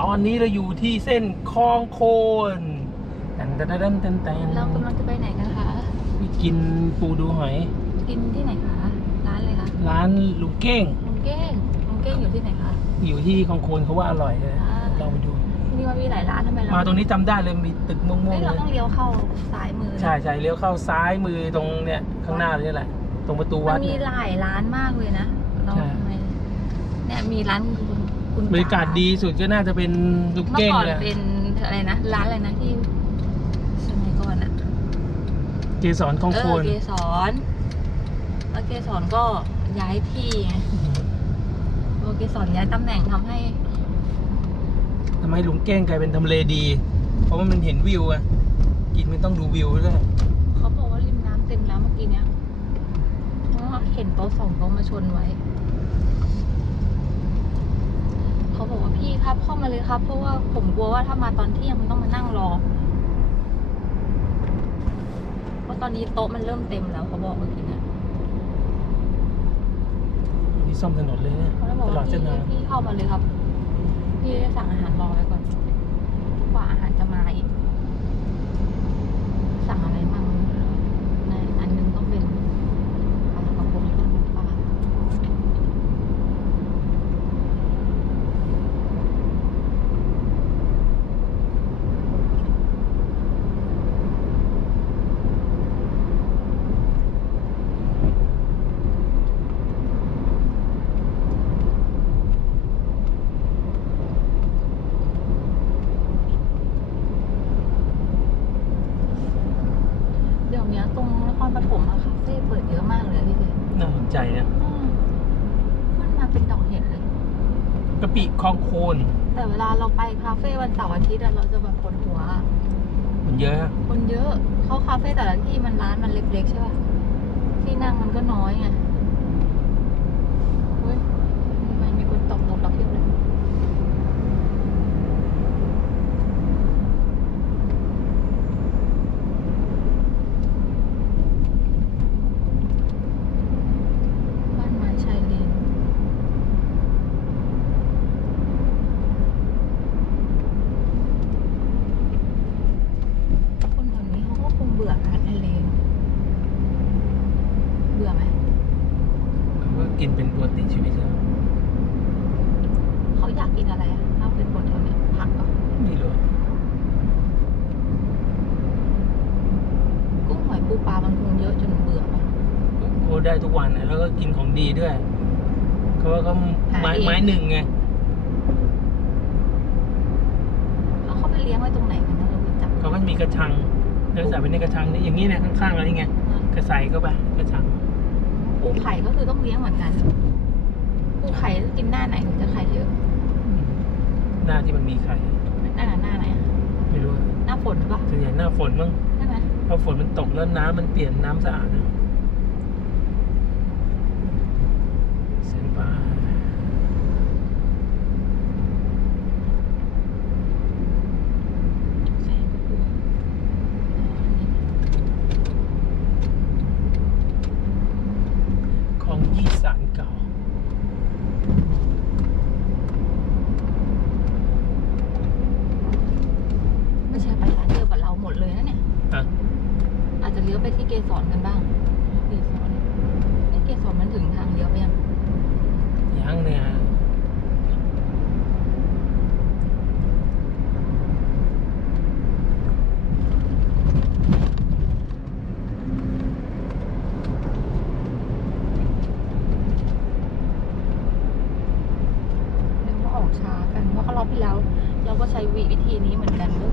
ตอนนี้เราอยู่ที่เส้นคลองโคนตันตันตันตันตันเรากำลังจะไปไหนกันคะ ไปกินปูดูหอย กินที่ไหนคะ ร้านเลยคะ ร้านลุงเก้งลุงเก้งลุงเก้งอยู่ที่ไหนคะ อยู่ที่คลองโคนเขาว่าอร่อยเลยอ่าเราไปดูที่นี่มันมีหลายร้านทำไมเรามาตรงนี้จำได้เลยมีตึกม่วงเฮ้ยๆเลเรายต้องเลี้ยวเข้าซ้ายมือนะใช่ใช่เลี้ยวเข้าซ้ายมือตรงเนี่ยข้างหน้าเลยนี่แหละ ตรงประตูมัวัดนมีเนี่ยหลายร้านมากเลยนะเราใช่ทำไมเนี่ยมีร้าน คุณคุณบรรยากาศดีสุดก็น่าจะเป็นลุงเมื่อเก้งก่อนเลยเป็นอะไรนะร้านอะไรนะที่สมัยก่อนอะเกสรคลองเอโคอนเกสรแล้วเกสรก็ย้ายที่ไงพอเกสรย้ายตำแหน่งทำให้ ทำไมลุงเก้งกลายเป็นทำเลดี เพราะว่ามันเห็นวิวอะกินไม่ต้องดูวิวด้วยเขาบอกว่าริมน้ำเต็มแล้วเมื่อกี้เนี้ยเพราะว่าเห็นโต๊ะสองโต๊ะมาชนไว้ เขาบอกว่าพี่ครับเข้ามาเลยครับ เพราะว่าผมกลัวว่าถ้ามาตอนเที่ยงมันต้องมานั่งรอ เพราะตอนนี้โต๊ะมันเริ่มเต็มแล้วเขาบอกเมื่อกี้เนี้ยนี่ซ่อมถนนเลยเนี่ยเขาเลยบอกตลอว่าดเส้พี่นทางพี่เข้ามาเลยครับ พี่ได้สั่งอาหารรอไว้ก่อนกว่าอาหารจะมาอีก สั่งอะไรมั่งในอันหนึงต้องเป็นปลากระพงทอดน้ำปลา เดี๋ยวนี้ตรง นครปฐมอะคาเฟ่เปิดเยอะมากเลยพี่เจน่าสนใจนะอืมขึ้นมาเป็นดอกเห็ดเลย กะปิคลองโคนแต่เวลาเราไปคาเฟ่วันเสาร์อาทิตย์อะเราจะแบบปวดหัวอะมันเยอะฮะคนเยอะเข้าคาเฟ่แต่ละที่มันร้านมันเล็กๆใช่ป่ะที่นั่งมันก็น้อยไงเฮ้ยทำไมมีคนตกรถเราเพียบเลย บ้านไม้ชายเลน คนแถวนี้เขาก็คงเบื่ออาหารทะเลเบื่อไหม เขา ก็กินเป็นปกติชีวิตแล้วเขาอยากกินอะไรอะถ้าเป็นคนแถวเนี้ยผักเหรอไม่รู้กุ้งหอยปูปลามันคงเยอะจนเบื่อป่ะโอ้ได้ทุกวันนะแล้วก็กินของดีด้วย เขาว่าเขาไม้หาเอง ไม้หนึ่งไงแล้วเขาไปเลี้ยงไว้ตรงไหนกันนะเราไปจับเขาก็จะมีกระชังเดินใส่ไปในกระชังนี่อย่างนี้เนี่ยข้างๆเรานี่ไงนะกระใส่เข้าไปกระชัง ปูไข่ก็คือต้องเลี้ยงเหมือนกันปูไข่กินหน้าไหนถึงจะไข่เยอะอืมหน้าที่มันมีไข่หน้าหน้าไหนอะไม่รู้หน้าฝนปะส่วนใหญ่หน้าฝนมั้งใช่ไหมพอฝนมันตกแล้วน้ำมันเปลี่ยนน้ำสะอาดนะเส้นปลาข องยี่สานเก่า ไม่ใช่ไปร้านเดียวกับเราหมดเลยนะเนี่ยอะอาจจะเลี้ยวไปที่เกสรกันบ้าง ช้ากันเพราะเขารอบที่แล้ว เราก็ใช้วิธีนี้เหมือนกัน